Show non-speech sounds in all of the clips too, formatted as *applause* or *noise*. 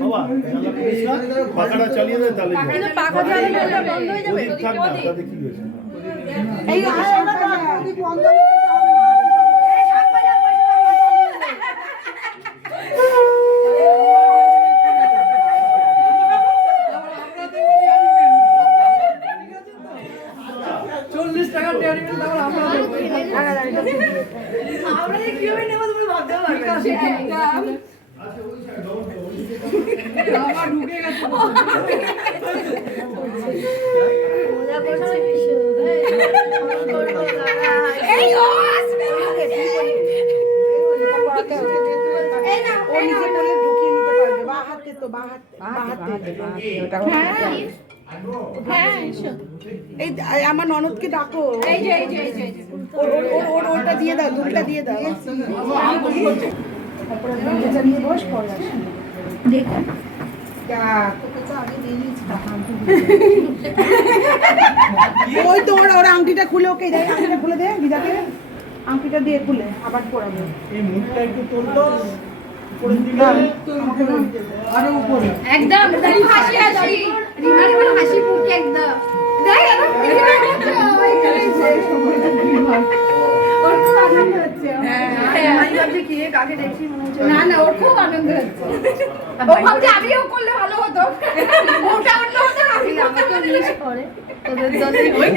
বাবা জানলা খুলিস না পাখাটা চালিয়ে দেয় তাহলে পাখা চালালে ওটা বন্ধ হয়ে যাবে? ওদিক থাক না তাতে কি হয়েছে? এই বন্ধ করতে ও নিজে বলে ঢুকিয়ে নিতে পারবে বা হাতে তো বা হাতে হ্যাঁ। এই এই আমার ননদকে ডাকো। ওর ওর দিয়ে দাও দুলটা দিয়ে দাও। তারপরে নিয়ে বস পরে দিয়ে দিয়ে। ওই তো ওর আংটিটা খুলে ওকে দেয় আংটিটা খুলে দে দিদাকে আংটিটা দিয়ে খুলে আবার পরাবো। এই মুখটা একটু একদম হাসি হাসি। রিমার কোনো হাসি মুখে একদম। ওর খুব আনন্দ হচ্ছে না না। ওর খুব আনন্দ হচ্ছে। ও ভাবছে আমিও করলে ভালো হতো। ওটা অন্য হতো আমি আমাকে মিস করে। তোদের দলে ওই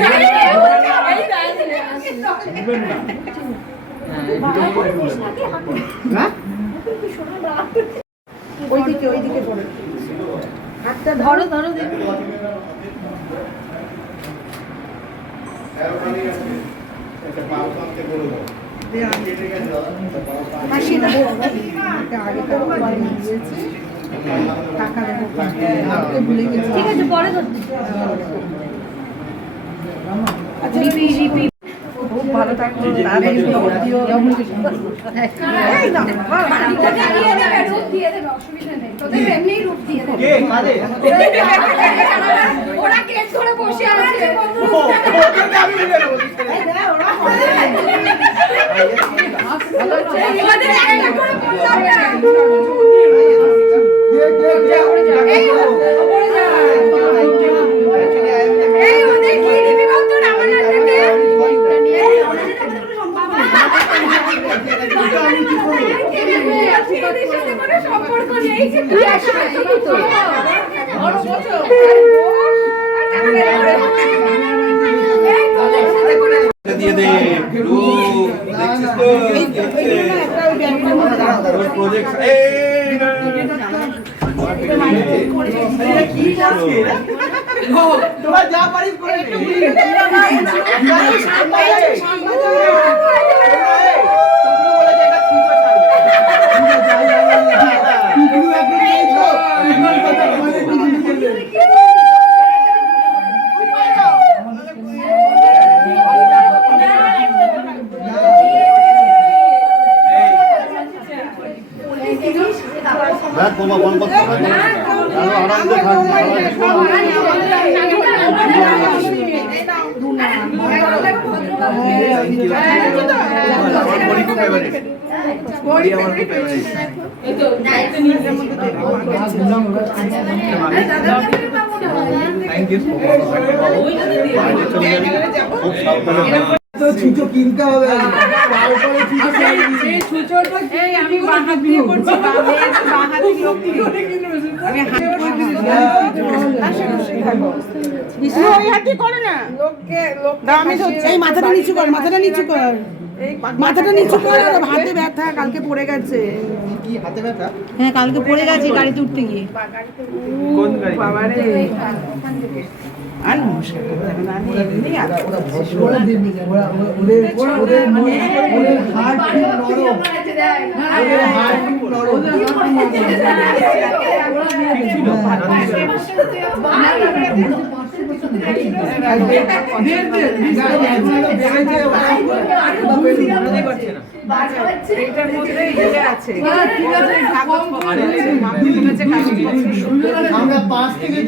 না ওইদিকে ওইদিকে পড়ে। হাতটা ধরো ধরো দেখো ঠিক আছে পরে ধরছি আচ্ছা রিপি রিপি খুব ভালো থাকবে তাড়াতাড়ি দিও এই না ওটা দিয়ে দেবে রূপ দিয়ে দেবে অসুবিধা নেই তোদের এমনি রূপ দিয়ে দেবে ওরা কেক ধরে বসে আছে করে বললাম না এই ওপরে যা। এই ওদের কি দিবি বলতো না আমার হাতে ওদের সাথে কোনো সম্পর্ক নেই তুই একসাথে দিবি তো বড় বছর এই তোদের সাথে কোনো দিয়ে দে রূপ দেখছিস তো এই জন্য একটা ওই ব্যাগটার মধ্যে দাও ওই প্রজেক্ট এই না, না, না, না। তোমার যা পারিস করে নে। দেখ বাবা বল করতে হবে আরও আনন্দ থাকবে বড়ি খুব favorite। বড়ি আমার খুব favorite। Thank you so much. আমি এই মাথাটা নিচু কর মাথাটা নিচু কর। মাথাটা নিচু কর আর হাতে ব্যথা কালকে পড়ে গেছে। কি হাতে ব্যথা? হ্যাঁ কালকে পড়ে গেছি গাড়িতে উঠতে গিয়ে। কোন গাড়ি? বাবারে। আর নমস্কার ওদের আমরা পাঁচ থেকে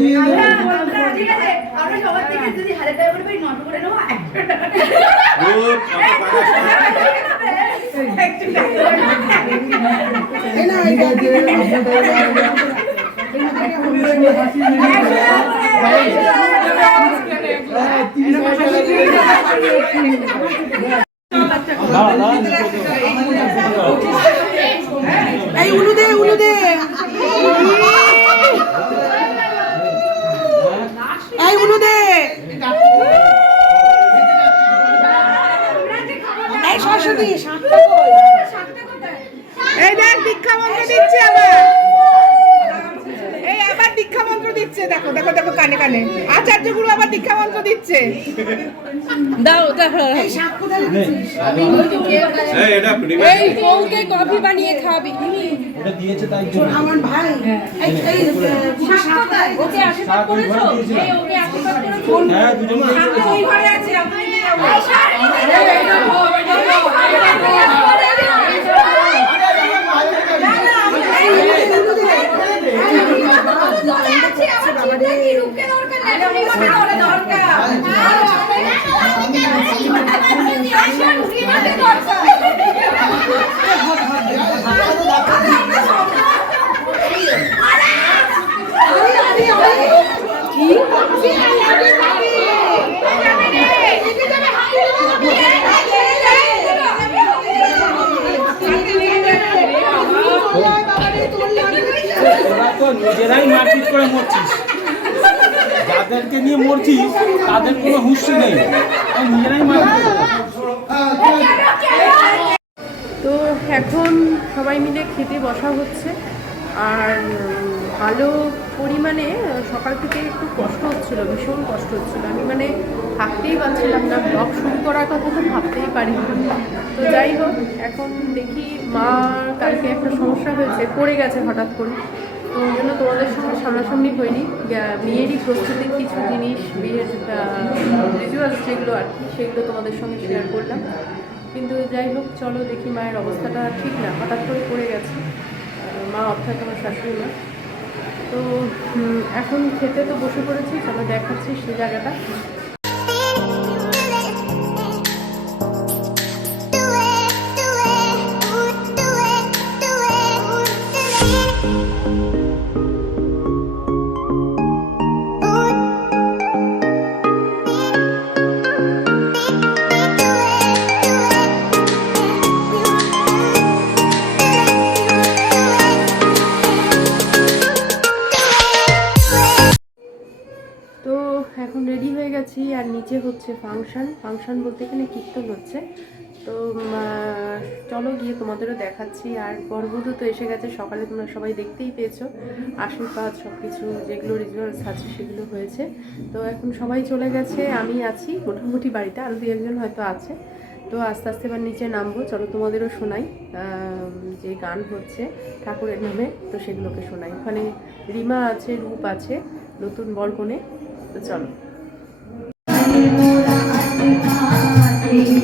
আছে আমরা সবার থেকে যদি হাজার টাকা করে পাই করে নেব। একশো টাকা গুড এই দেখ। এই উলু দে উলু দে এই উলু দে এই সরস্বতী শাকটা কই? এই দেখ দীক্ষা মন্ত্র দিচ্ছে আবার এই আবার দীক্ষা মন্ত্র দিচ্ছে দেখো দেখো দেখো কানে কানে আচার্য গুরু আবার দীক্ষা মন্ত্র দিচ্ছে দাও দেখো এই শাক কোথায় রেখেছিস? এই এটা এই বউকে কফি বানিয়ে খাবি। আমার ভাই এই এই আহ, ওকে আশীর্বাদ করেছ? এই ওকে আশীর্বাদ করেছ? হ্যাঁ দুজন ওই ঘরে আছে আপনি যাদেরকে নিয়ে মরছিস, তাদের কোনো হুঁশি নেই। নিজেরাই তো এখন সবাই মিলে খেতে বসা হচ্ছে। আর ভালো পরিমাণে সকাল থেকে একটু কষ্ট হচ্ছিল, ভীষণ কষ্ট হচ্ছিল। আমি মানে থাকতেই পারছিলাম না, ব্লগ শুরু করার কথা তো ভাবতেই পারি তো যাই হোক, এখন দেখি মা কালকে একটা সমস্যা হয়েছে, পড়ে গেছে হঠাৎ করে। তো ওই জন্য তোমাদের সঙ্গে সামনাসামনি হয়নি। বিয়েরই প্রস্তুতির কিছু জিনিস, বিয়ের রিচুয়ালস যেগুলো আর কি, সেগুলো তোমাদের সঙ্গে শেয়ার করলাম। কিন্তু যাই হোক, চলো দেখি মায়ের অবস্থাটা ঠিক না, হঠাৎ করে পড়ে গেছে। মা অর্থাৎ আমার শাশুড়ি মা। তো এখন খেতে তো বসে পড়েছি, চলো দেখাচ্ছি সেই জায়গাটা। ফাংশন বলতে এখানে কীর্তন হচ্ছে। তো চলো গিয়ে তোমাদেরও দেখাচ্ছি। আর বরবধূ তো এসে গেছে, সকালে তোমরা সবাই দেখতেই পেয়েছ। আশীর্বাদ সব কিছু যেগুলো রিচুয়ালস আছে সেগুলো হয়েছে। তো এখন সবাই চলে গেছে, আমি আছি। মোটামুটি বাড়িতে আরও দু একজন হয়তো আছে। তো আস্তে আস্তে এবার নিচে নামবো। চলো তোমাদেরও শোনাই যে গান হচ্ছে ঠাকুরের নামে, তো সেগুলোকে শোনাই। ওখানে রিমা আছে, রূপ আছে, নতুন বরকনে। তো চলো।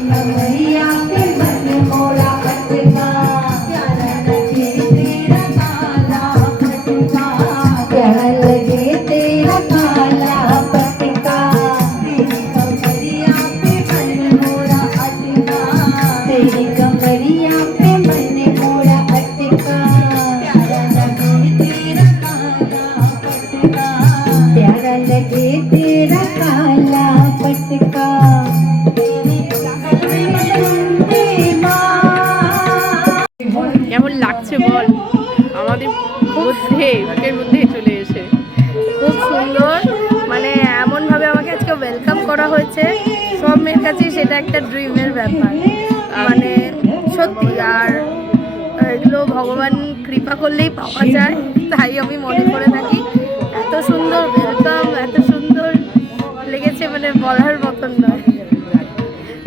प्यारा এগুলো ভগবান কৃপা করলেই পাওয়া যায় তাই আমি মনে করে থাকি। এত সুন্দর ওয়েলকাম এত সুন্দর লেগেছে মানে বলার মতন নয়।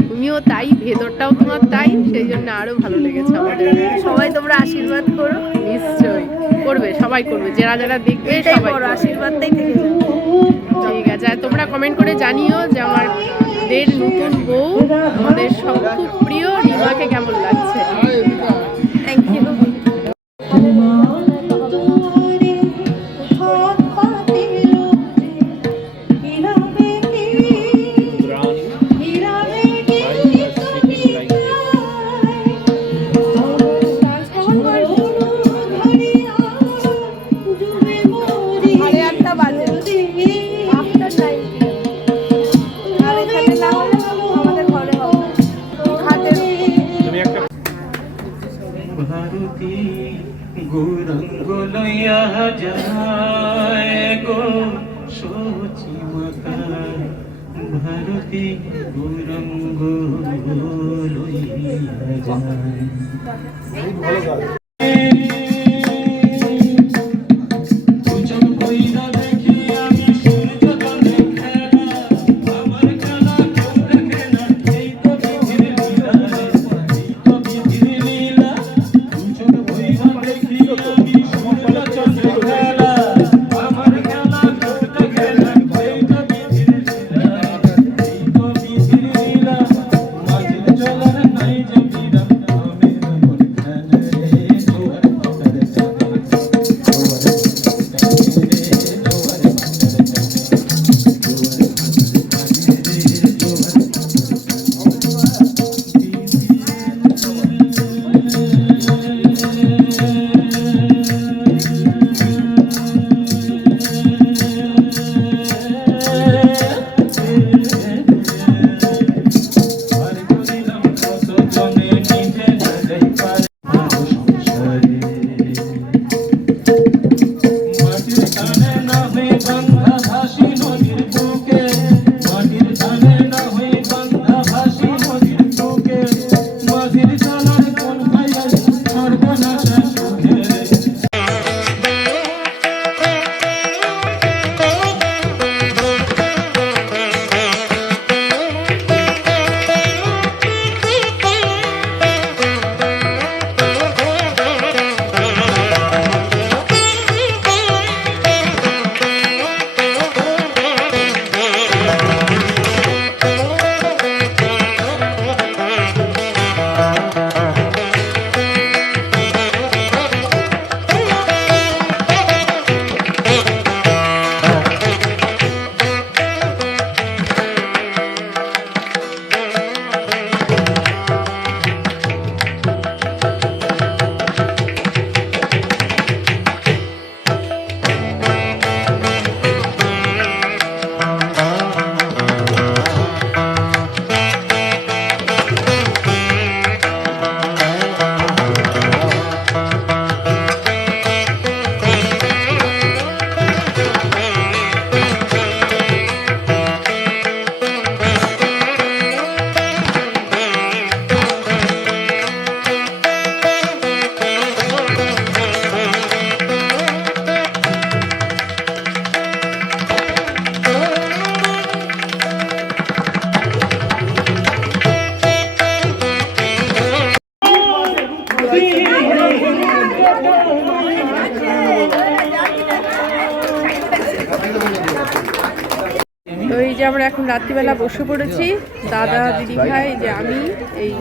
তুমিও তাই ভেতরটাও তোমার তাই সেই জন্য আরও ভালো লেগেছে আমাদের সবাই তোমরা আশীর্বাদ করো। নিশ্চয়ই। করবে সবাই করবে যারা যারা দেখবে সবাই। আশীর্বাদটাই থেকে ঠিক আছে আর তোমরা কমেন্ট করে জানিও যে আমার দের নতুন বউ আমাদের সব খুব প্রিয় রিমাকে কেমন লাগছে? Alemanha. এখন রাত্রিবেলা বসে পড়েছি। দাদা দিদি ভাই যে আমি এই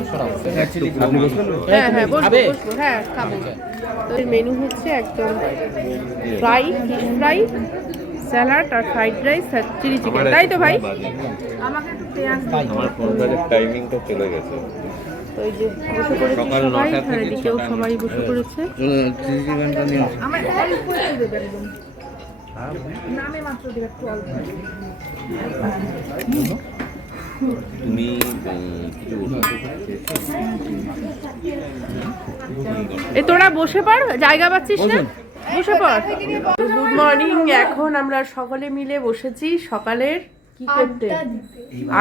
হ্যাঁ হ্যাঁ বসবো বসবো হ্যাঁ খাব। তো এর মেনু হচ্ছে একদম ফ্রাই ফিশ ফ্রাই স্যালাড আর ফ্রাইড রাইস আর চিলি চিকেন তাই তো ভাই? আমার ফোনটার টাইমিংটা চলে গেছে। তো এই যে বসে পড়েছি সবাই আর এদিকেও সবাই বসে পড়েছে। তুমি কিছু এ তোরা বসে পড় জায়গা পাচ্ছিস না? বসে পড়। গুড মর্নিং এখন আমরা সকলে মিলে বসেছি সকালের কি করতে?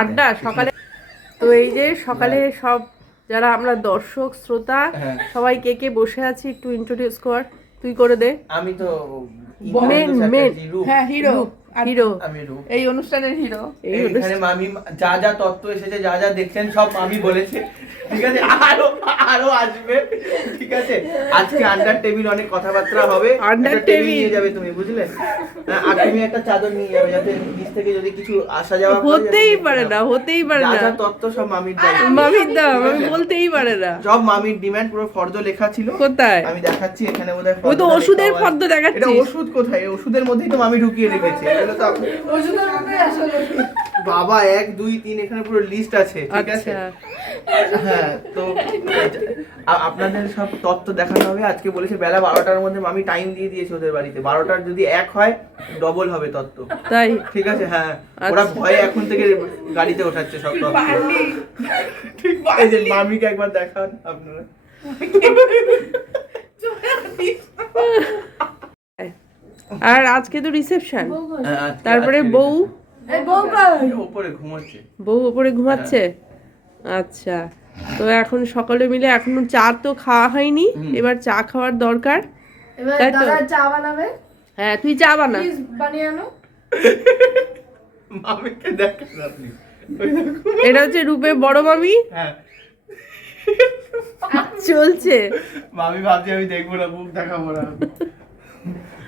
আড্ডা সকালে। তো এই যে সকালে সব যারা আমরা দর্শক শ্রোতা সবাই কে কে বসে আছি একটু ইন্ট্রোডিউস কর। তুই করে দে। আমি তো মেন মেন হ্যাঁ হিরো হিরো। এই অনুষ্ঠানের হিরো। এখানে মামি যা যা তত্ত্ব এসেছে যা যা দেখছেন সব মামি বলেছে। ঠিক আছে? আরও আরও আসবে। ঠিক আছে? আজকে আন্ডার টেবিল অনেক কথাবার্তা হবে। একটা টেবিল নিয়ে যাবে তুমি বুঝলে? হ্যাঁ, আর তুমি একটা চাদর নিয়ে যাবে যাতে নিচ থেকে যদি কিছু আসা যাওয়া হতেই পারে না হতেই পারে না। যা তত্ত্ব সব মামির দায়িত্ব মামির দাম আমি বলতেই পারে না। সব মামির ডিমান্ড পুরো ফর্দ লেখা ছিল। কোথায়? আমি দেখাচ্ছি এখানে বোধহয় ওই তো ওষুধের ফর্দ আছে। দেখাচ্ছিস। এটা ওষুধ কোথায়? ওষুধের মধ্যেই তো মামি ঢুকিয়ে রেখেছে। এগুলো তো আপ- ওষুধের মধ্যে আসলে বাবা এক দুই তিন এখানে পুরো লিস্ট আছে ঠিক আছে? আচ্ছা। হ্যাঁ তো আপনাদের সব তত্ত্ব দেখানো হবে। আজকে বলেছে বেলা বারোটার মধ্যে মামি টাইম দিয়ে দিয়েছে ওদের বাড়িতে। বারোটার যদি এক হয় ডবল হবে তত্ত্ব তাই? ঠিক আছে? হ্যাঁ। ওরা আচ্ছা। ভয়ে এখন থেকে গাড়িতে ওঠাচ্ছে সব তত্ত্ব ঠিক এই যে মামিকে একবার দেখান আপনারা। *laughs* আর আজকে তো রিসেপশন হ্যাঁ, তারপরে বউ? বউ ওপরে ঘুমাচ্ছে। আচ্ছা। তো এখন সকলে মিলে এখনও চা তো খাওয়া হয়নি। এবার চা খাওয়ার দরকার। এবার তাই তো? চা বানাবে? হ্যাঁ তুই চা বানা। বানিয়ে আনো। মামিকে দেখেন আপনি। এটা হচ্ছে রূপে বড় মামি? হ্যাঁ। চলছে। মামি ভাবছি আমি দেখব না মুখ দেখাবো না।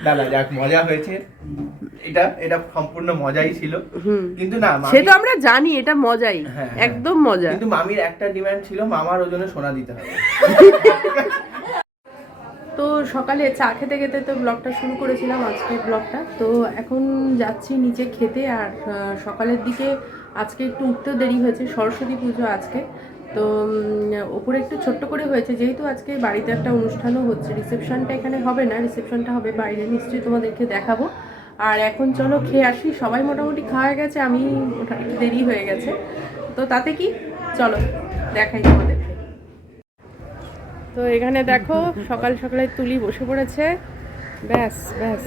দাদা যাক মজা হয়েছে। এটা এটা সম্পূর্ণ মজাই ছিল। কিন্তু না সে তো আমরা জানি এটা মজাই। হ্যাঁ, হ্যাঁ। একদম মজা। কিন্তু মামির একটা ডিমান্ড ছিল মামার ওজনে সোনা দিতে হবে। *laughs* তো সকালে চা খেতে খেতে তো ব্লগটা শুরু করেছিলাম আজকের ব্লগটা তো এখন যাচ্ছি নিচে খেতে আর আহ, সকালের দিকে আজকে একটু উঠতেও দেরি হয়েছে সরস্বতী পুজো আজকে। তো উম, ওপরে একটু ছোট্ট করে হয়েছে যেহেতু আজকে বাড়িতে একটা অনুষ্ঠানও হচ্ছে রিসেপশনটা এখানে হবে না রিসেপশনটা হবে বাইরে নিশ্চয়ই তোমাদেরকে দেখাবো। আর এখন চলো খেয়ে আসি সবাই মোটামুটি খাওয়া গেছে আমি একটু দেরি হয়ে গেছে। তো তাতে কি? চলো দেখাই তোমাদেরকে তো এখানে দেখো সকাল সকালে তুলি বসে পড়েছে। ব্যাস ব্যাস।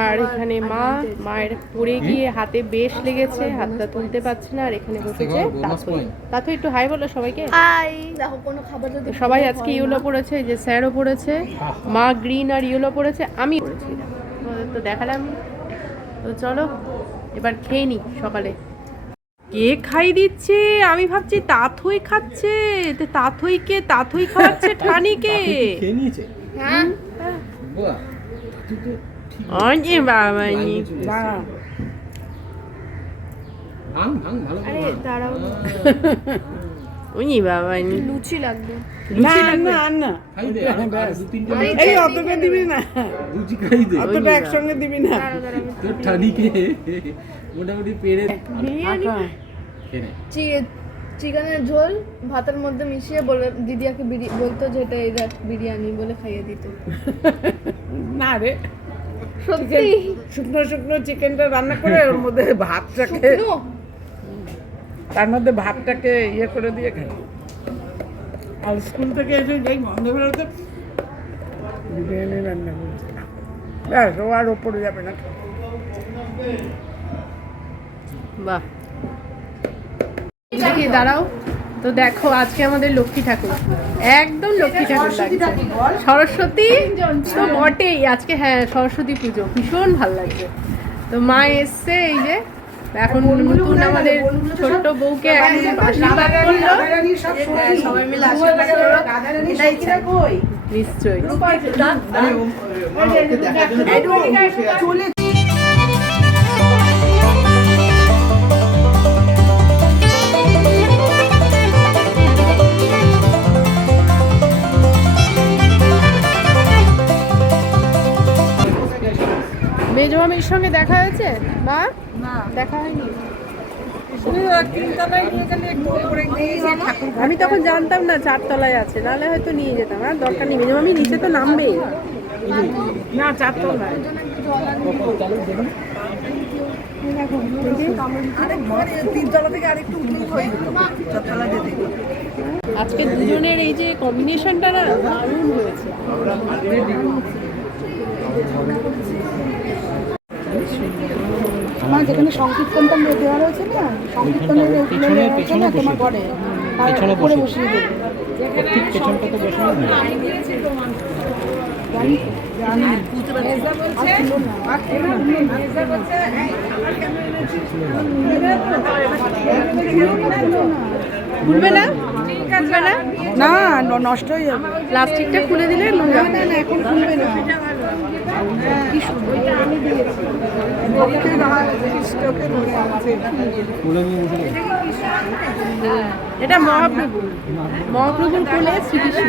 আর এখানে মা মায়ের পড়ে গিয়ে হাতে বেশ লেগেছে হাতটা তুলতে পারছে না আর এখানে বসেছে তাথই তাথই একটু হাই বলো সবাইকে। হাই দেখো কোনো খাবার যদি সবাই আজকে ইয়েলো পড়েছে যে স্যারও পড়েছে মা গ্রিন আর ইয়েলো পড়েছে আমি পড়েছি। তো দেখালাম। তো চলো এবার খেয়ে নি সকালে। কে খাই দিচ্ছে? আমি ভাবছি তাথই খাচ্ছে। তো তাথইকে তাথই খাওয়াচ্ছে *laughs* ঠানিকে। খেয়ে নিয়েছে? হ্যাঁ। ভাঙ। দাঁড়াও উনি বাবানি লুচি লাগবে না না না খাই দে আর আর দু তিনটে এই অতটা দিবি না লুচি খাই দে অতটা একসঙ্গে দিবি না তোর ঠানিকে মোটামুটি পেরে। চিকেনের ঝোল ভাতের মধ্যে মিশিয়ে বলে দিদিয়াকে বলতো যে এটা এই দেখ বিরিয়ানি বলে খাইয়ে দিত। না রে। সত্যি? শুকনো শুকনো চিকেনটা রান্না করে ওর মধ্যে ভাতটাকে? তার মধ্যে ভাতটাকে ইয়ে করে দিয়ে খাই। আর স্কুল থেকে এসে যেই বন্ধ বেরোতে বিরিয়ানি রান্না করেছে ব্যাস ও আর ওপরে যাবে না। বাহ। দেখি দাঁড়াও। তো দেখো আজকে আমাদের লক্ষ্মী ঠাকুর। একদম লক্ষ্মী ঠাকুর সরস্বতী তো বটেই। আজকে হ্যাঁ সরস্বতী পুজো। ভীষণ ভালো লাগছে। তো মা এসছে এই যে এখন নতুন আমাদের ছোট্ট বউকে এখন আশীর্বাদ করল সবাই মিলে আশীর্বাদ করো নিশ্চয়ই। সঙ্গে দেখা হয়েছে? মা? দেখা হয়নি? আমি তখন জানতাম না চারতলায় আছে নাহলে হয়তো নিয়ে যেতাম আর দরকার নেই মেজো আমি নিচে তো নামবে। না চারতলা নয় তিনতলা থেকে আরেকটু উঠলেই হয়ে যেত চারতলা আজকে দুজনের এই যে কম্বিনেশনটা না দারুণ হয়েছে। আমার যেখানে সংকীর্তনটা দেওয়া রয়েছে না সংকীর্তনের রয়েছে না তোমার ঘরে আর উপরে বসিয়ে দেবে ঠিক পেছনটা তো বসে না খুলবে না? না? না ন- নষ্ট হয়ে যাবে। প্লাস্টিকটা খুলে দিলে না এখন খুলবে না। এটা মহাপ্রভু মহাপ্রভুর কোলে শ্রীকৃষ্ণ।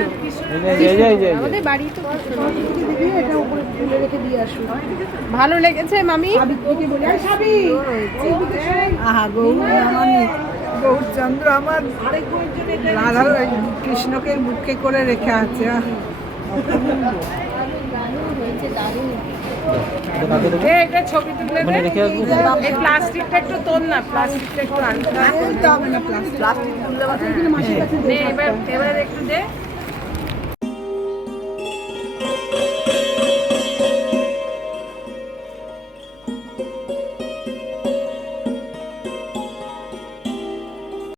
আমাদের বাড়ি তো কৃষ্ণ। দিবি এটা উপরে রেখে দিয়ে আসুন ভালো লেগেছে মামি? সাবিত্রীকে বলে আহা গৌর আমার গৌরচন্দ্র আমার রাধা কৃষ্ণকে বুকে করে রেখে আছে। আহ। এ, ছবি তুলে দে। এই প্লাস্টিকটা একটু তোল না প্লাস্টিকটা একটু আনতে হবে না প্লাস্টিক প্লাস্টিক তুললে এবার এবার একটু দে